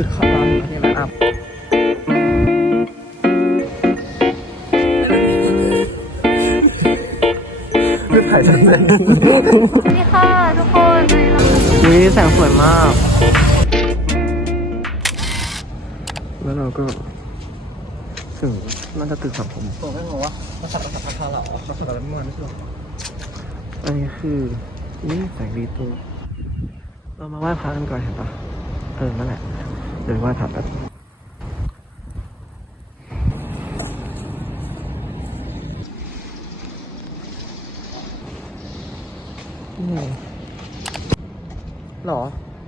คือเข้ามาที่ไหนอะเลือดถ่ายชัดเจนสวัสดีค่ะทุกคนวันนี้เราวิแสงสวยมาก แล้วเราก็ถึงน่าจะตึกสังคมผมไม่บอกว่ามาสับมาสับมาทาเหรอมาสับอะไรเมื่อวานไม่ใช่หรออันนี้คือนี่แสงดีตัวเรามาไหว้พระกันก่อนเห็นปะเออนั่นแหละ เดี๋ยวไหว้พระแป๊บนี่ไงหรอ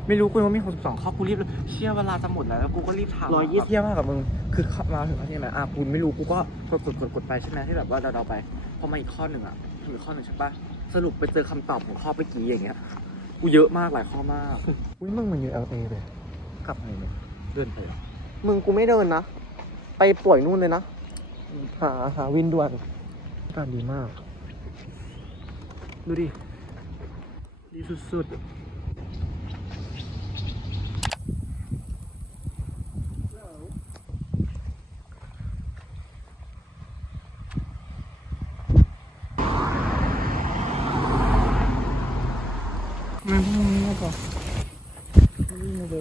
ไม่รู้กูยังไม่มีหกสิบสองเข้ากูรีบเลยเชี่ยเวลาจะหมดแล้วแล้วกูก็รีบทำร้อยยี่สิบเที่ยมากกับมึง คือเข้ามาถึงที่ไหนอะกูไม่รู้กูก็กดกดกดกดไปใช่ไหมที่แบบว่าเราเราไปพอมาอีกข้อหนึ่งอะถึงอีกข้อหนึ่งใช่ปะสรุปไปเจอคำตอบของข้อเมื่อกี้อย่างเงี้ย กูเยอะมากหลายข้อมากอุ้ยมึงมันอยู่ LA เลย กลับไงเนี่ยเดินไปเหรอมึงกูไม่เดินนะ ไปป่วยนู่นเลยนะ หาหาวินด่วนอากาศดีมาก ดูดิ ดีสุดๆไม่พูดไม่ได้ก่อนไม่ได้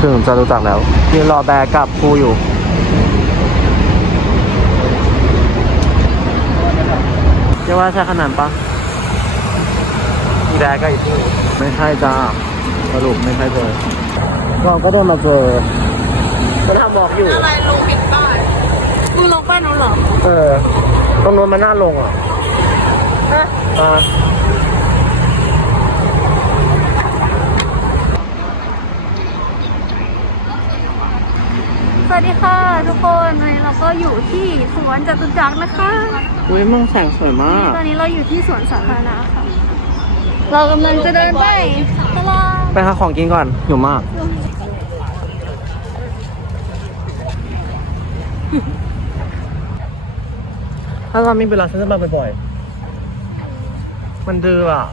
ถึงจะรู้จักแล้วยืนรอแบร์กับกูอยู่ เรียกว่าใช่ขนาดปะมีแดก็อีกที่ไม่ใช่จ้าสรุปไม่ใช่เลยเราก็เดินมาเจอมันทำบอกอยู่ อะไรลงปิดป้ายมึงลงป้ายนู้นเหรอ เออตรงนู้นมันน่าลงอะฮะอ่า สวัสดีค่ะ ทุกคนวันนี้เราก็อยู่ที่สวนจตุจักรนะคะอุ้ยมึงแสงสวยมากตอนนี้เราอยู่ที่สวนสาธารณะค่ะ เรากำลังจะเดินไปตลาดไปหาของกินก่อนหิวมาก ถ้าเรามีเวลาฉันจะมาบ่อยๆ มันดื้ออะ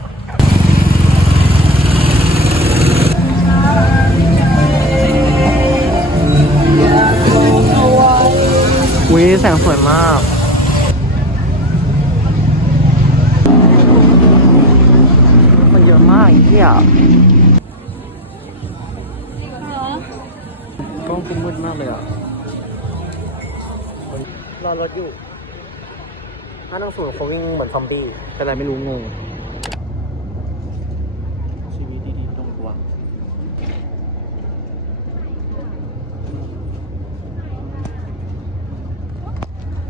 แสงสวยมาก มันเยอะมากไอ้เหี้ยกล้องกูมืดมากเลยอะรอรถอยู่ถ้านั่งสูงเขาวิ่งเหมือนซอมบี้แต่อะไรไม่รู้งง